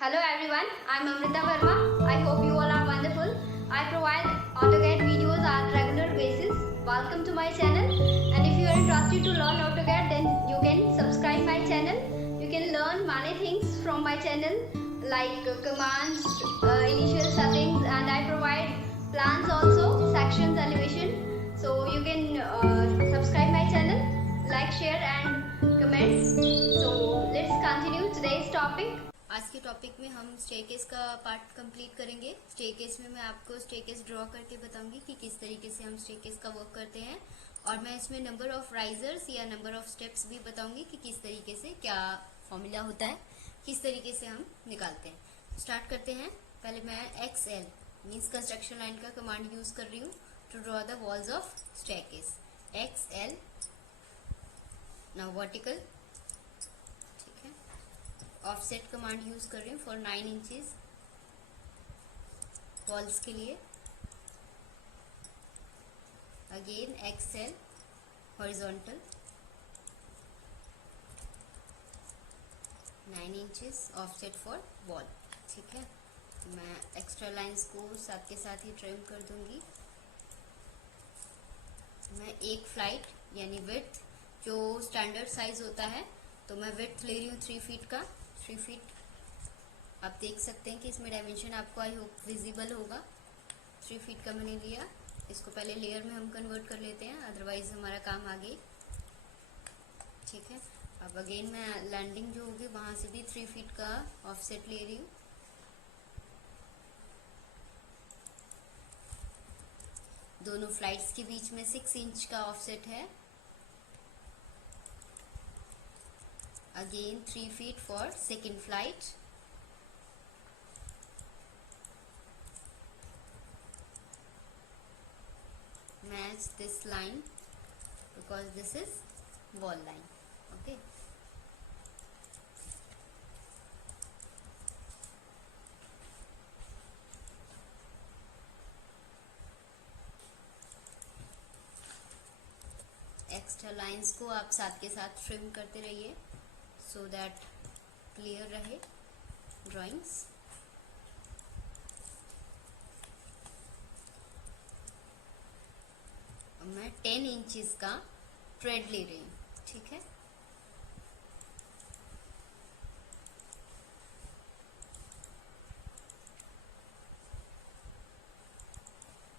Hello everyone, I'm Amrita Verma. I hope you all are wonderful. I provide AutoCAD videos on regular basis. Welcome to my channel. And if you are interested to learn AutoCAD, then you can subscribe my channel. You can learn many things from my channel like commands, initial settings, and I provide plans also, sections, elevation. So you can subscribe my channel, like, share, and comment. So let's continue today's topic. आज के topic में हम staircase का part complete करेंगे। Staircase में मैं आपको staircase draw करके बताऊंगी कि किस तरीके से हम स्टेयरकेस का वर्क करते हैं, और मैं इसमें नंबर ऑफ राइजर्स या नंबर ऑफ स्टेप्स भी बताऊंगी कि किस तरीके से क्या फॉर्मूला होता है, किस तरीके से हम निकालते हैं। स्टार्ट करते हैं। पहले मैं XL मीन्स कंस्ट्रक्शन लाइन का कमांड यूज कर रही हूँ to draw the walls of staircase. XL now vertical, offset command use कर रही हूँ फॉर 9 इंचेस वॉल्स के लिए। Again XL horizontal 9 inches offset for wall. ठीक है, मैं एक्स्ट्रा लाइंस को साथ के साथ ही ट्रिम कर दूंगी। मैं एक फ्लाइट यानी विड्थ जो स्टैंडर्ड साइज होता है, तो मैं विड्थ ले रही हूँ 3 फीट का। 3 फीट आप देख सकते हैं कि इसमें डायमेंशन आपको आई होप विजिबल होगा। 3 फीट का मैंने लिया। इसको पहले लेयर में हम कन्वर्ट कर लेते हैं, अदरवाइज हमारा काम आगे। ठीक है, अब अगेन मैं लैंडिंग जो होगी वहां से भी 3 फीट का ऑफसेट ले रही हूँ। दोनों फ्लाइट्स के बीच में 6 इंच का ऑफसेट है। Again 3 feet for second flight. Match this line because this is wall line. Okay. Extra lines को आप साथ के साथ ट्रिम करते रहिए so that clear रहे ड्राइंग्स। मैं 10 इंचेस का थ्रेड ले रही हूँ। ठीक है,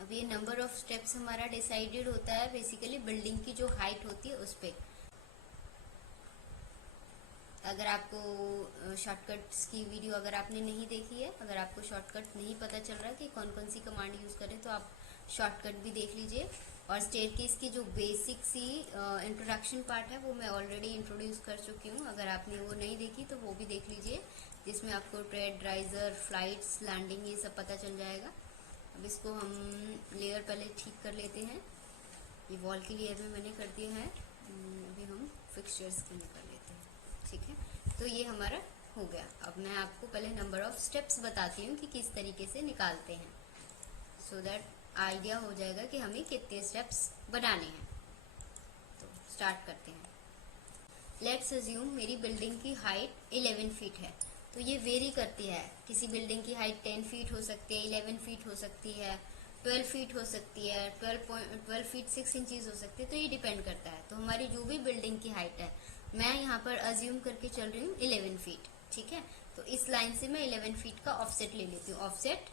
अब ये नंबर ऑफ स्टेप्स हमारा डिसाइडेड होता है बेसिकली बिल्डिंग की जो हाइट होती है उस पे। अगर आपको शॉर्टकट्स की वीडियो अगर आपने नहीं देखी है, अगर आपको शॉर्टकट नहीं पता चल रहा कि कौन कौन सी कमांड यूज करें, तो आप शॉर्टकट भी देख लीजिए। और स्टेयरकेस की जो बेसिक सी इंट्रोडक्शन पार्ट है वो मैं ऑलरेडी इंट्रोड्यूस कर चुकी हूँ। अगर आपने वो नहीं देखी तो वो भी देख लीजिए, जिसमें आपको ट्रेड, राइजर, फ्लाइट्स, लैंडिंग ये सब पता चल जाएगा। अब इसको हम लेयर पहले ठीक कर लेते हैं। ये वॉल की लेयर में मैंने कर दिया है, अभी हम फिक्सचर्स के लिए कर लेते हैं। ठीक है, तो ये हमारा हो गया। अब मैं आपको पहले नंबर ऑफ स्टेप्स बताती हूँ कि किस तरीके से निकालते हैं, सो दैट आइडिया हो जाएगा कि हमें कितने स्टेप्स बनाने हैं। तो स्टार्ट करते हैं। लेट्स अज्यूम मेरी बिल्डिंग की हाइट 11 फीट है। तो ये वेरी करती है, किसी बिल्डिंग की हाइट 10 फीट हो सकती है, 11 फीट हो सकती है, 12 फीट हो सकती है, 12 फीट 6 इंचीज हो सकती है। तो ये डिपेंड करता है। तो हमारी जो भी बिल्डिंग की हाइट है, मैं यहाँ पर अज्यूम करके चल रही हूँ 11 फीट। ठीक है, तो इस लाइन से मैं 11 फीट का ऑफसेट ले लेती हूँ। Offset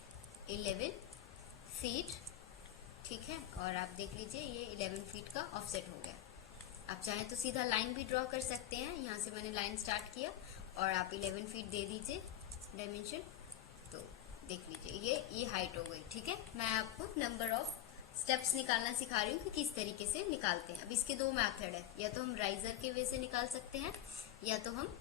11 feet. ठीक है, और आप देख लीजिए ये 11 फीट का ऑफसेट हो गया। आप चाहें तो सीधा लाइन भी ड्रॉ कर सकते हैं। यहाँ से मैंने लाइन स्टार्ट किया और आप 11 फीट दे दीजिए डायमेंशन, तो देख लीजिए ये हाइट हो गई। ठीक है, मैं आपको नंबर ऑफ स्टेप्स निकालना सिखा रही हूँ कि किस तरीके से निकालते हैं। अब इसके 2 मेथड है, या तो हम राइजर के वे से निकाल सकते हैं, या तो हम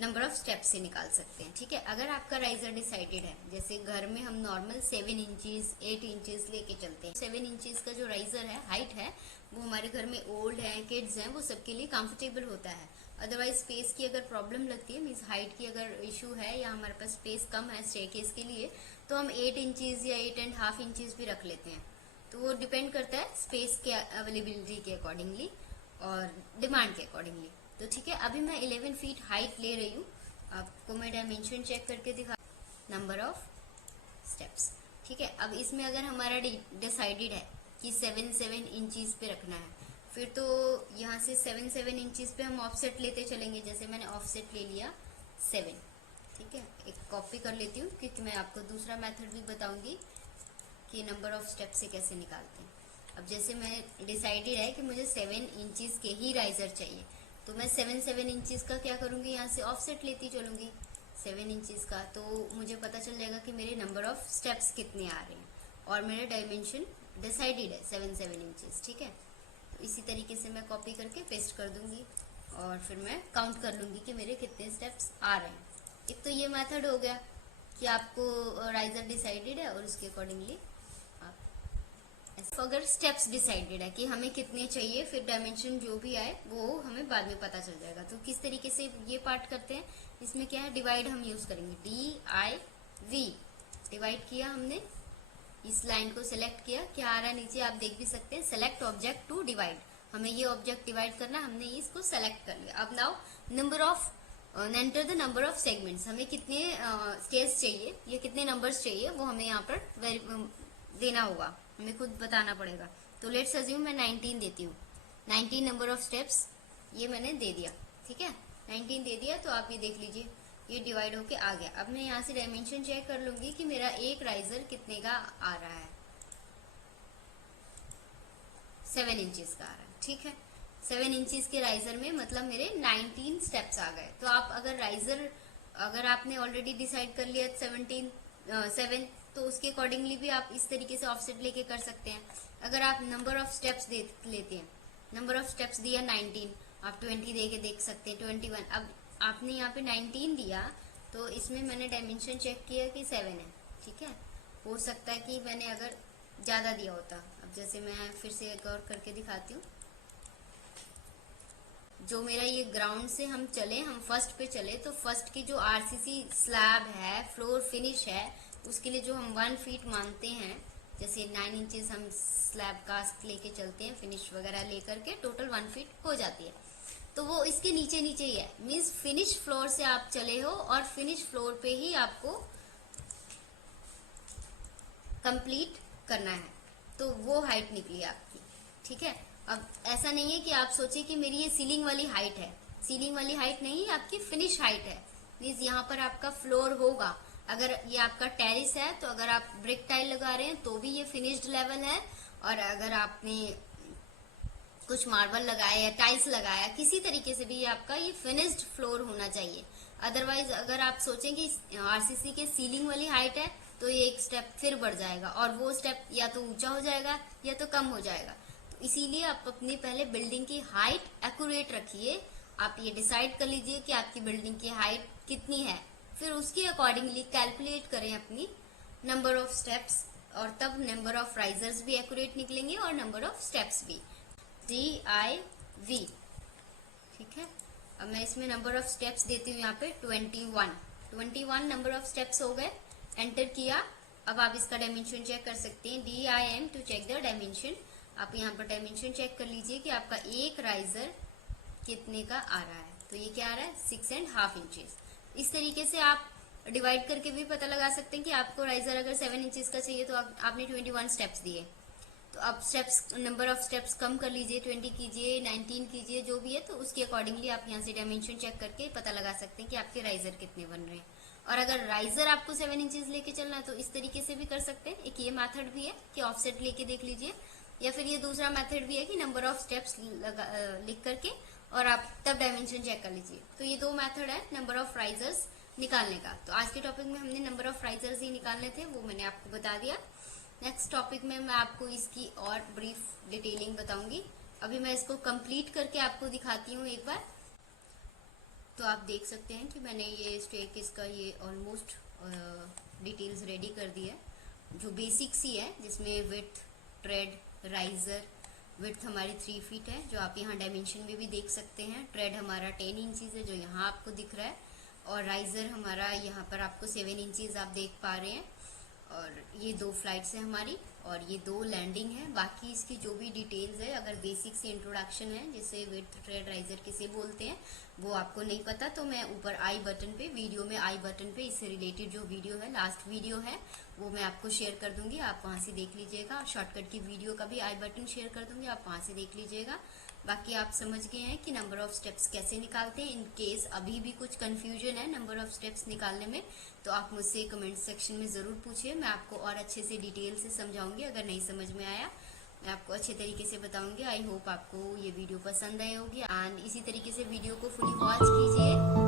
नंबर ऑफ स्टेप्स से निकाल सकते हैं। ठीक है, अगर आपका राइजर डिसाइडेड है, जैसे घर में हम नॉर्मल 7 इंचेस 8 इंचेस लेके चलते हैं। 7 इंचेस का जो राइजर है, हाइट है, वो हमारे घर में ओल्ड है, किड्स हैं, वो सबके लिए कंफर्टेबल होता है। अदरवाइज स्पेस की अगर प्रॉब्लम लगती है, मीन्स हाइट की अगर इशू है या हमारे पास स्पेस कम है स्टेयरकेस के लिए, तो हम 8 इंचेस या 8.5 इंचेस भी रख लेते हैं। तो वो डिपेंड करता है स्पेस के अवेलेबिलिटी के अकॉर्डिंगली और डिमांड के अकॉर्डिंगली। तो ठीक है, अभी मैं 11 फीट हाइट ले रही हूँ। आपको मैं डायमेंशन चेक करके दिखा, नंबर ऑफ स्टेप्स। ठीक है, अब इसमें अगर हमारा डिसाइडेड है कि 7 इंचीज पे रखना है, फिर तो यहाँ से 7 इंचीज पे हम ऑफसेट लेते चलेंगे। जैसे मैंने ऑफसेट ले लिया 7। ठीक है, एक कॉपी कर लेती हूँ क्योंकि मैं आपको दूसरा मेथड भी बताऊंगी कि नंबर ऑफ स्टेप से कैसे निकालते हैं। अब जैसे मैं डिसाइडेड है कि मुझे 7 इंचीज के ही राइजर चाहिए, तो मैं 7 इंचीज का क्या करूँगी, यहाँ से ऑफसेट लेती चलूँगी 7 इंचीज का, तो मुझे पता चल जाएगा कि मेरे नंबर ऑफ स्टेप्स कितने आ रहे हैं और मेरा डायमेंशन डिसाइडेड है 7 इंचीज। ठीक है, तो इसी तरीके से मैं कॉपी करके पेस्ट कर दूंगी और फिर मैं काउंट कर लूँगी कि मेरे कितने स्टेप्स आ रहे हैं। एक तो ये मेथड हो गया कि आपको राइजर डिसाइडेड है और उसके अकॉर्डिंगली अगर स्टेप्स डिसाइडेड है कि हमें कितने चाहिए, फिर डायमेंशन जो भी आए वो हमें बाद में पता चल जाएगा। तो किस तरीके से ये पार्ट करते हैं, इसमें क्या है, डिवाइड हम यूज करेंगे, DIV। डिवाइड किया हमने, इस लाइन को सिलेक्ट किया, क्या आ रहा है नीचे आप देख भी सकते हैं, सेलेक्ट ऑब्जेक्ट टू डिवाइड। हमें ये ऑब्जेक्ट डिवाइड करना, हमने इसको सेलेक्ट कर लिया। अब now number of enter the number of segments, हमें कितने स्टेज चाहिए या कितने नंबर्स चाहिए वो हमें यहाँ पर देना होगा, हमें खुद बताना पड़ेगा। तो लेट्स अज्यूम मैं 19 देती हूँ, 19 नंबर ऑफ स्टेप्स ये मैंने दे दिया। ठीक है, 19 दे दिया, तो आप ये देख लीजिए ये डिवाइड होके आ गया। अब मैं यहाँ से डायमेंशन चेक कर लूंगी कि मेरा एक राइजर कितने का आ रहा है, 7 इंचेस का आ रहा है। ठीक है, 7 इंचेस के राइजर में मतलब मेरे 19 स्टेप्स आ गए। तो आप अगर राइजर अगर आपने ऑलरेडी डिसाइड कर लिया 7, तो उसके अकॉर्डिंगली भी आप इस तरीके से ऑफसेट लेके कर सकते हैं। अगर आप नंबर ऑफ स्टेप्स लेते हैं, नंबर ऑफ स्टेप्स दिया 19, आप 20 दे के देख सकते हैं, 21। अब आपने यहाँ पे 19 दिया, तो इसमें मैंने डायमेंशन चेक किया कि 7 है। ठीक है, हो सकता है कि मैंने अगर ज़्यादा दिया होता। अब जैसे मैं फिर से एक और करके दिखाती हूँ, जो मेरा ये ग्राउंड से हम चले, हम फर्स्ट पे चले, तो फर्स्ट की जो RCC स्लैब है, फ्लोर फिनिश है, उसके लिए जो हम 1 फीट मानते हैं, जैसे 9 इंचेस हम स्लैब कास्ट लेके चलते हैं, फिनिश वगैरह लेकर के टोटल 1 फीट हो जाती है। तो वो इसके नीचे नीचे ही है, मीन्स फिनिश फ्लोर से आप चले हो और फिनिश फ्लोर पे ही आपको कंप्लीट करना है, तो वो हाइट निकली आपकी। ठीक है, अब ऐसा नहीं है कि आप सोचे कि मेरी ये सीलिंग वाली हाइट है, सीलिंग वाली हाइट नहीं, आपकी फिनिश हाइट है। मीन्स यहाँ पर आपका फ्लोर होगा। अगर ये आपका टेरिस है, तो अगर आप ब्रिक टाइल लगा रहे हैं तो भी ये फिनिश्ड लेवल है, और अगर आपने कुछ मार्बल लगाया या टाइल्स लगाया, किसी तरीके से भी ये आपका ये फिनिश्ड फ्लोर होना चाहिए। अदरवाइज अगर आप सोचें कि RCC के सीलिंग वाली हाइट है, तो ये एक स्टेप फिर बढ़ जाएगा और वो स्टेप या तो ऊंचा हो जाएगा या तो कम हो जाएगा। तो इसीलिए आप अपनी पहले बिल्डिंग की हाइट एक्यूरेट रखिए। आप ये डिसाइड कर लीजिए कि आपकी बिल्डिंग की हाइट कितनी है, फिर उसके अकॉर्डिंगली कैलकुलेट करें अपनी नंबर ऑफ स्टेप्स, और तब नंबर ऑफ राइजर्स भी एक्यूरेट निकलेंगे और नंबर ऑफ स्टेप्स भी, DIV। ठीक है, अब मैं इसमें नंबर ऑफ स्टेप्स देती हूँ यहाँ पे 21 नंबर ऑफ स्टेप्स हो गए, एंटर किया। अब आप इसका डायमेंशन चेक कर सकते हैं, DIM to check the dimension. आप यहाँ पर डायमेंशन चेक कर लीजिए कि आपका एक राइजर कितने का आ रहा है। तो ये क्या आ रहा है, 6.5 इंचेस। इस तरीके से आप डिवाइड करके भी पता लगा सकते हैं कि आपको राइजर अगर 7 इंचेस का चाहिए तो आपने 21 स्टेप्स दिए, तो अब स्टेप्स नंबर ऑफ स्टेप्स कम कर लीजिए, 20 कीजिए, 19 कीजिए, जो भी है, तो उसके अकॉर्डिंगली आप यहाँ से डायमेंशन चेक करके पता लगा सकते हैं कि आपके राइजर कितने बन रहे हैं। और अगर राइजर आपको 7 इंचेस लेके चलना है तो इस तरीके से भी कर सकते हैं। एक ये मेथड भी है कि ऑफसेट लेके देख लीजिए, या फिर ये दूसरा मेथड भी है कि नंबर ऑफ स्टेप्स लिख करके और आप तब डायमेंशन चेक कर लीजिए। तो ये 2 मेथड है नंबर ऑफ राइजर्स निकालने का। तो आज के टॉपिक में हमने नंबर ऑफ राइजर्स ही निकालने थे, वो मैंने आपको बता दिया। नेक्स्ट टॉपिक में मैं आपको इसकी और ब्रीफ डिटेलिंग बताऊंगी। अभी मैं इसको कंप्लीट करके आपको दिखाती हूँ एक बार। तो आप देख सकते हैं कि मैंने ये स्टेयरकेस का ये ऑलमोस्ट डिटेल्स रेडी कर दी है, जो बेसिक सी है, जिसमें विड्थ, ट्रेड, राइजर। विड्थ हमारी 3 फीट है, जो आप यहाँ डायमेंशन में भी देख सकते हैं। ट्रेड हमारा 10 इंचेस है, जो यहाँ आपको दिख रहा है, और राइजर हमारा यहाँ पर आपको 7 इंचेस आप देख पा रहे हैं। और ये 2 फ्लाइट्स हैं हमारी और ये 2 लैंडिंग है। बाकी इसकी जो भी डिटेल्स है, अगर बेसिक से इंट्रोडक्शन है जिसे विथ ट्रेड राइजर किसे बोलते हैं वो आपको नहीं पता, तो मैं ऊपर आई बटन पे, वीडियो में आई बटन पे इससे रिलेटेड जो वीडियो है, लास्ट वीडियो है, वो मैं आपको शेयर कर दूंगी, आप वहां से देख लीजिएगा। शॉर्टकट की वीडियो का भी आई बटन शेयर कर दूंगी, आप वहां से देख लीजिएगा। बाकी आप समझ गए हैं कि नंबर ऑफ स्टेप्स कैसे निकालते हैं। इन केस अभी भी कुछ कंफ्यूजन है नंबर ऑफ स्टेप्स निकालने में, तो आप मुझसे कमेंट सेक्शन में ज़रूर पूछिए, मैं आपको और अच्छे से डिटेल से समझाऊंगी। अगर नहीं समझ में आया मैं आपको अच्छे तरीके से बताऊंगी। आई होप आपको ये वीडियो पसंद आई होगी एंड इसी तरीके से वीडियो को फुली वॉच कीजिए।